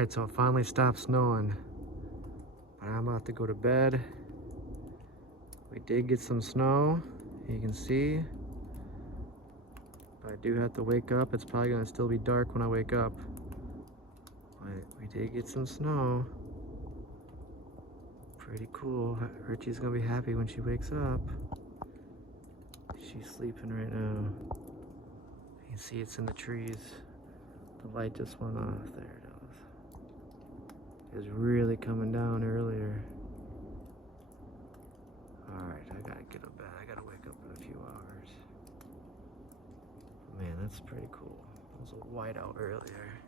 Alright, so it finally stopped snowing. But I'm about to go to bed. We did get some snow, you can see. But I do have to wake up. It's probably gonna still be dark when I wake up. But we did get some snow. Pretty cool. Richie's gonna be happy when she wakes up. She's sleeping right now. You can see it's in the trees. The light just went off. There it goes. It was really coming down earlier. Alright, I gotta get to bed. I gotta wake up in a few hours. Man, that's pretty cool. It was white out earlier.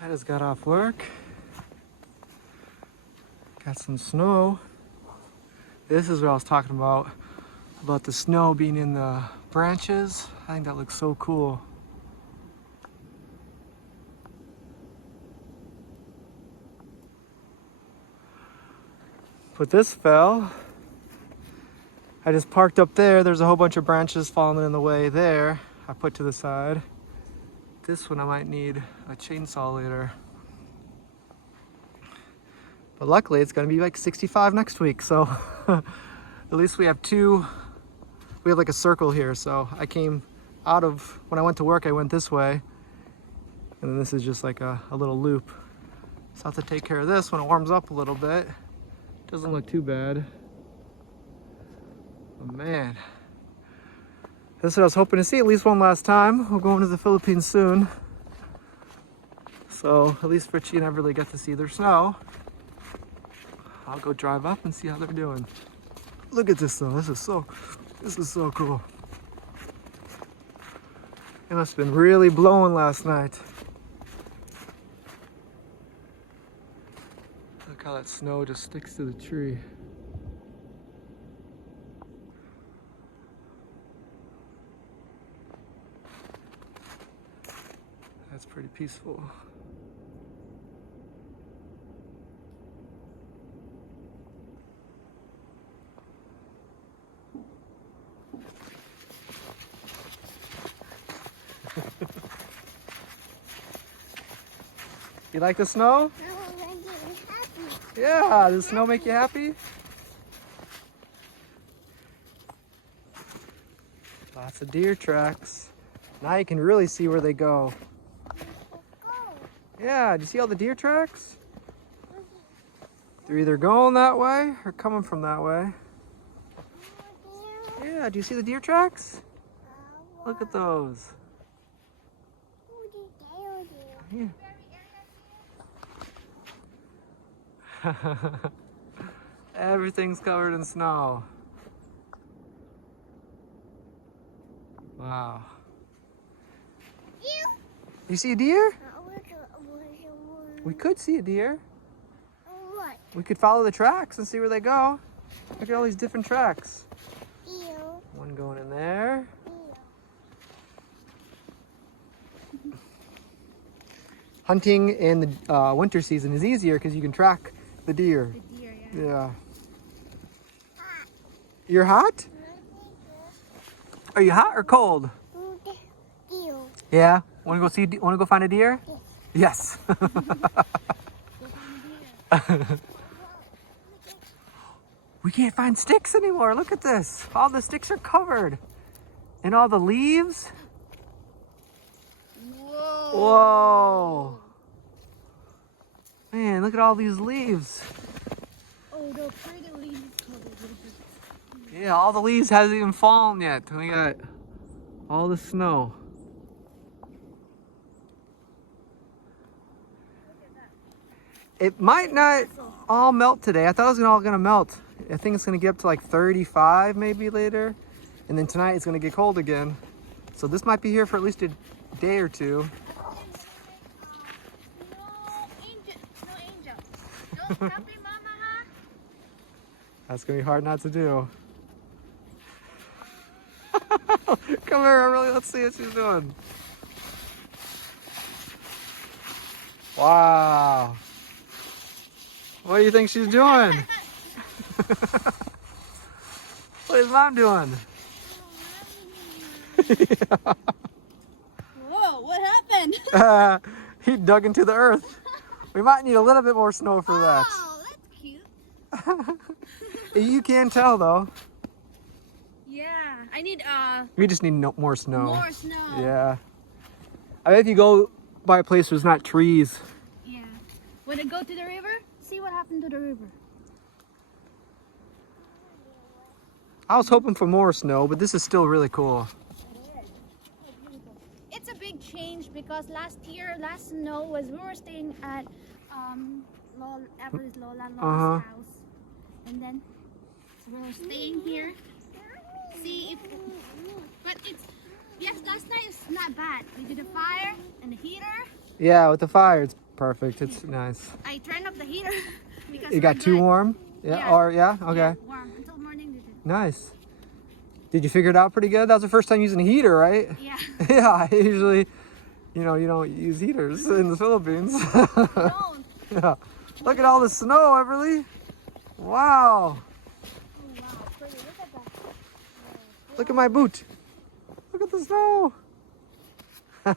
I just got off work. Got some snow. This is what I was talking about the snow being in the branches. I think that looks so cool. But this fell. I just parked up there. There's a whole bunch of branches falling in the way there. I put to the side. This one I might need a chainsaw later. But luckily it's gonna be like 65 next week, so at least we have like a circle here. So I came out of, when I went to work, I went this way. And then this is just like a little loop. So I have to take care of this when it warms up a little bit. Doesn't look too bad. But man, this is what I was hoping to see at least one last time. We're going to the Philippines soon. So at least Richie and I really get to see their snow. I'll go drive up and see how they're doing. Look at this though, this is so cool. It must have been really blowing last night. Look how that snow just sticks to the tree. That's pretty peaceful. You like the snow? Yeah, does snow make you happy? Lots of deer tracks. Now you can really see where they go. Yeah, do you see all the deer tracks? They're either going that way or coming from that way. Yeah, do you see the deer tracks? Look at those. Yeah. Everything's covered in snow. Wow. You see a deer? We could see a deer. What? We could follow the tracks and see where they go. Look at all these different tracks. One going in there. Hunting in the winter season is easier because you can track the deer. The deer, Yeah. Hot. You're hot? Are you hot or cold? Deer. Yeah. Want to go find a deer? Yes. We can't find sticks anymore. Look at this. All the sticks are covered. And all the leaves. Whoa. Man, look at all these leaves. Oh, the pretty leaves covered. Yeah, all the leaves hasn't even fallen yet. We got all the snow. It might not all melt today. I thought it was all gonna melt. I think it's gonna get up to like 35 maybe later. And then tonight it's gonna get cold again. So this might be here for at least a day or two. Happy mama, huh? That's gonna be hard not to do. Come here, really, let's see what she's doing. Wow. What do you think she's doing? What is Mom doing? Whoa, what happened? He dug into the earth. We might need a little bit more snow for that. Oh, that's cute. You can tell though. Yeah, I need We just need more snow. more snow. Yeah. I bet if you go by a place where there's not trees. Yeah. When I go to the river, see what happened to the river. I was hoping for more snow, but this is still really cool. It's a big change because last snow was we were staying at Everly's Lola's house, and then so we were staying here. See if, but it's last night it's not bad. We did a fire and a heater. Yeah, with the fire, it's perfect. It's nice. I turned up the heater because It got too warm? Yeah. Yeah. Or yeah? Okay. Yeah, warm until morning. We did. Nice. Did you figure it out pretty good? That was the first time using a heater, right? Yeah. Yeah, usually, you don't use heaters in the Philippines. Don't. Yeah. Look at all the snow, Everly. Wow. Oh, wow. Pretty. Look at that. Look at my boot. Look at the snow. Her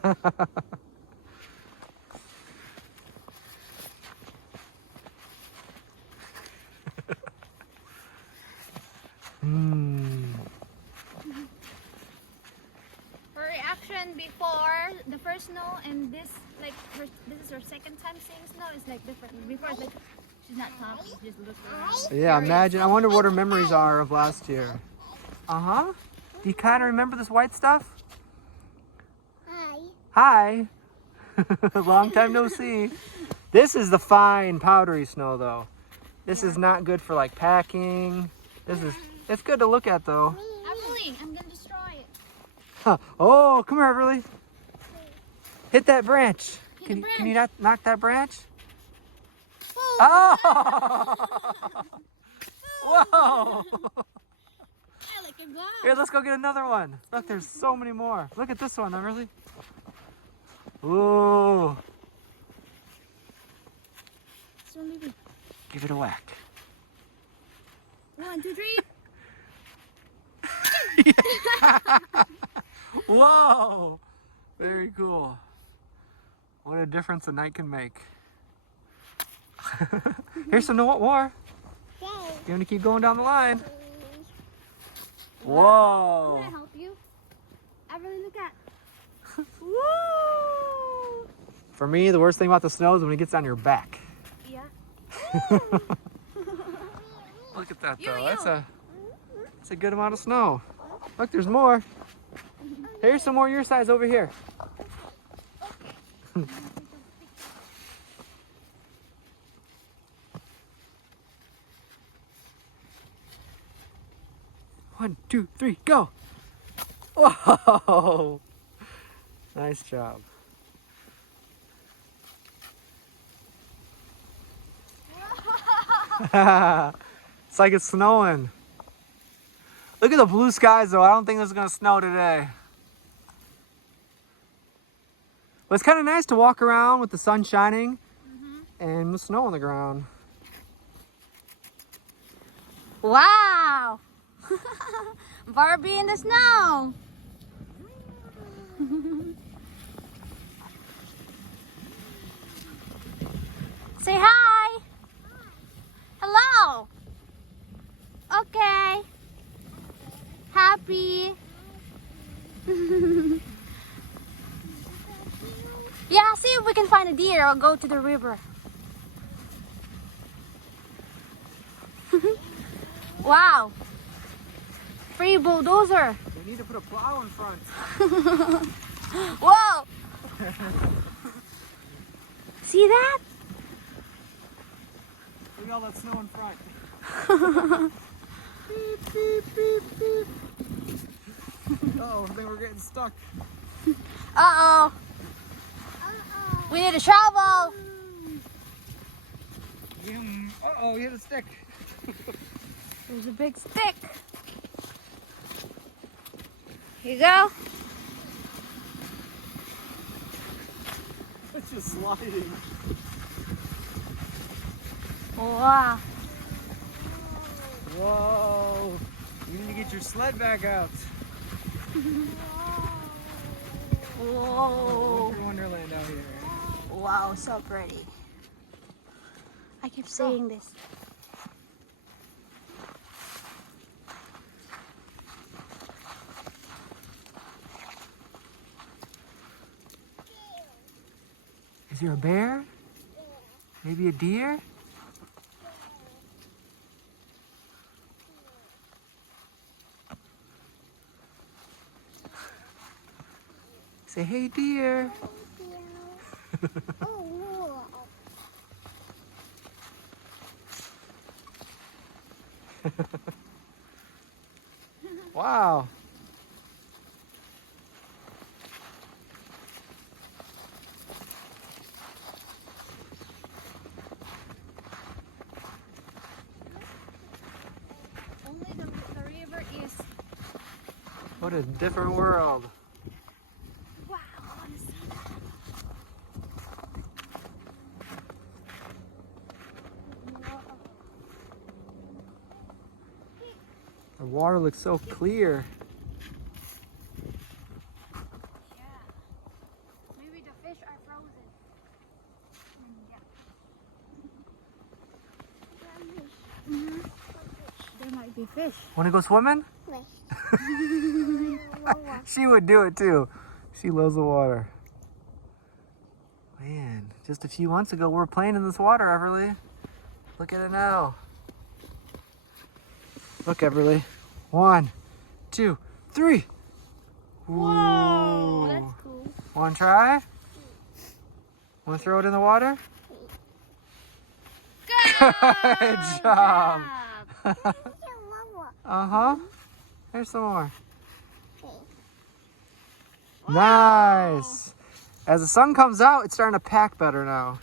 reaction before the first snow and this, this is her second time seeing snow, is like different. Before it's like she's not talking, she just looks around. Yeah, imagine. I wonder what her memories are of last year. Uh-huh. Do you kind of remember this white stuff? Hi. Hi. Long time no see. This is the fine powdery snow though. This is not good for like packing. It's good to look at though. Everly, I'm gonna destroy it. Huh. Oh, come here, Everly. Hit that branch. Can you not knock that branch? Oh! Whoa! Yeah, like a glove. Here, let's go get another one. Look, there's so many more. Look at this one, Everly. Ooh. So maybe Give it a whack. 1, 2, 3. Whoa! Very cool. What a difference a night can make. Here's some more. Okay. You want to keep going down the line? Can Whoa! I help you? Everly, look at. Woo! For me, the worst thing about the snow is when it gets on your back. Yeah. Look at that Yo, though. yo. That's a good amount of snow. Look, there's more. Here's some more your size over here. One, two, three, go! Whoa! Nice job. It's like it's snowing. Look at the blue skies though. I don't think it's gonna snow today. But it's kind of nice to walk around with the sun shining and the snow on the ground. Wow! Barbie in the snow. Say hi. Hello. Okay. Happy. Yeah, see if we can find a deer or go to the river. Wow. Free bulldozer. We need to put a plow in front. Whoa. See that? Look at all that snow in front. Beep, beep, beep, beep. Oh, I think we're getting stuck. Uh-oh. We need a shovel. Uh-oh, you hit a stick. There's a big stick. Here you go. It's just sliding. Wow. Whoa! You need to get your sled back out. Whoa. Winter Wonderland out here. Wow, so pretty. I keep saying this. Is there a bear? Maybe a deer? Say, hey, deer. Wow. Only the river is. What a different world. Wow, I want to see that. The water looks so clear. Yeah. Maybe the fish are frozen. Yeah. There might be fish. Want to go swimming? She would do it too. She loves the water. Man, just a few months ago we were playing in this water, Everly. Look at it now. Look, Everly. 1, 2, 3. Whoa, that's cool. Want to try? Want to throw it in the water? Good job. Uh-huh. There's some more. Nice. As the sun comes out, it's starting to pack better now.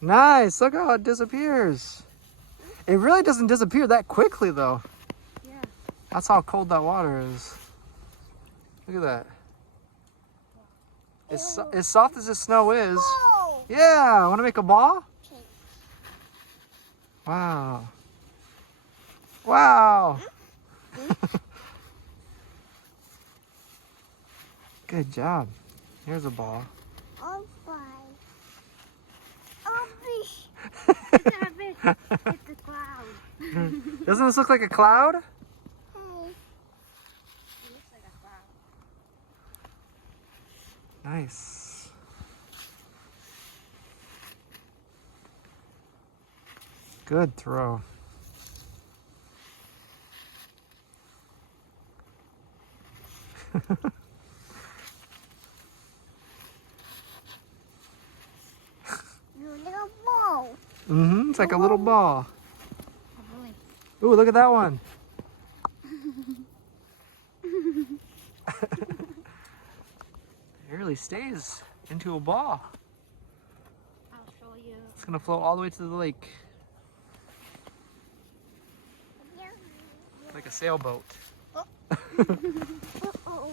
Nice. Look how it disappears. It really doesn't disappear that quickly, though. Yeah. That's how cold that water is. Look at that. As soft as the snow is. Yeah. Want to make a ball? Wow. Wow. Good job. Here's a ball. It's a fish. It's a cloud. Doesn't this look like a cloud? It looks like a cloud. Nice. Good throw. Mm-hmm. It's like a little ball. Oh, really? Ooh, look at that one. It really stays into a ball. I'll show you. It's gonna float all the way to the lake. It's like a sailboat. Uh-oh.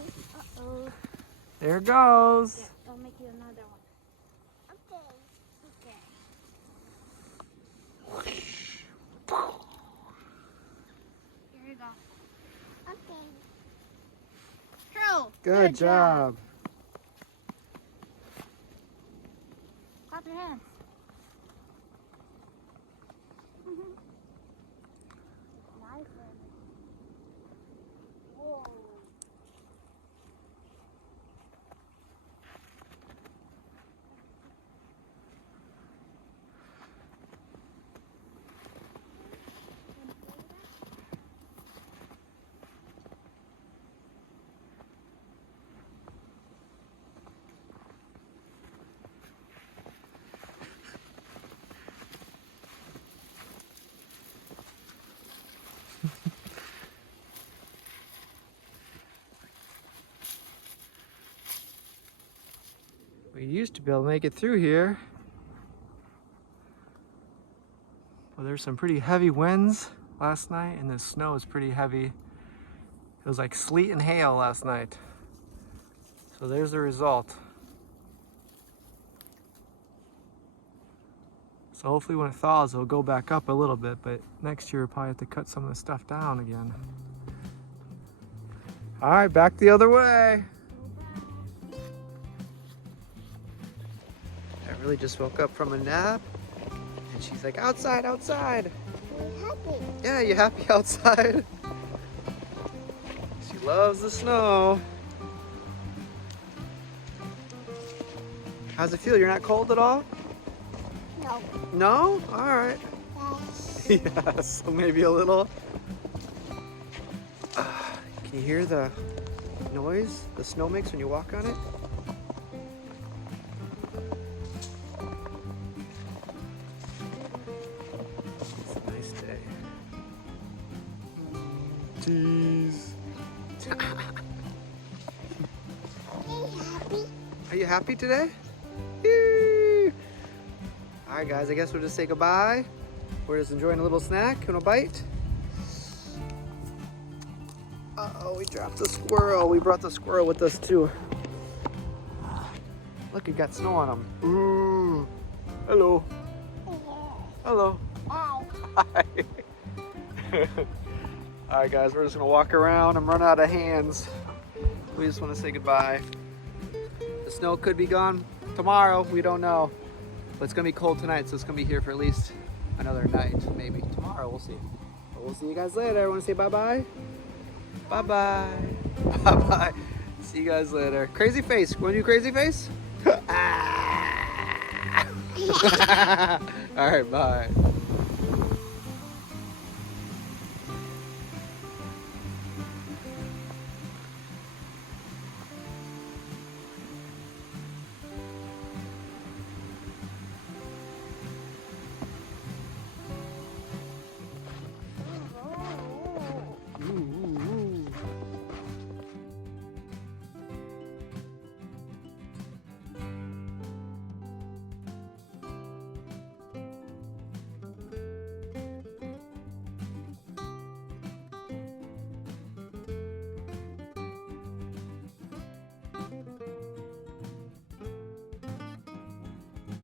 There it goes. Yeah, I'll make you another one. Okay. Here you go. True. Good job. Clap your hands. Nice. Whoa. We used to be able to make it through here. Well, there's some pretty heavy winds last night, and the snow is pretty heavy. It was like sleet and hail last night. So there's the result. So hopefully when it thaws, it'll go back up a little bit, but next year we'll probably have to cut some of the stuff down again. All right, back the other way. I really just woke up from a nap, and she's like, outside, outside. I'm happy. Yeah, you happy outside? She loves the snow. How's it feel? You're not cold at all? No. No? All right. Yes. Yeah, so maybe a little. Can you hear the noise the snow makes when you walk on it? It's a nice day. Jeez. Are you happy today? Yay! All right, guys, I guess we'll just say goodbye. We're just enjoying a little snack. Want a bite? Uh-oh, we dropped the squirrel. We brought the squirrel with us, too. Look, it got snow on him. Ooh. Hello. Hello. Bye. Hi. All right, guys, we're just going to walk around and run out of hands. We just want to say goodbye. The snow could be gone tomorrow. We don't know. But it's going to be cold tonight, so it's going to be here for at least another night, maybe. Tomorrow, we'll see. But we'll see you guys later. Want to say bye-bye? Bye-bye. Bye-bye. See you guys later. Crazy face. Want to do crazy face? All right, bye.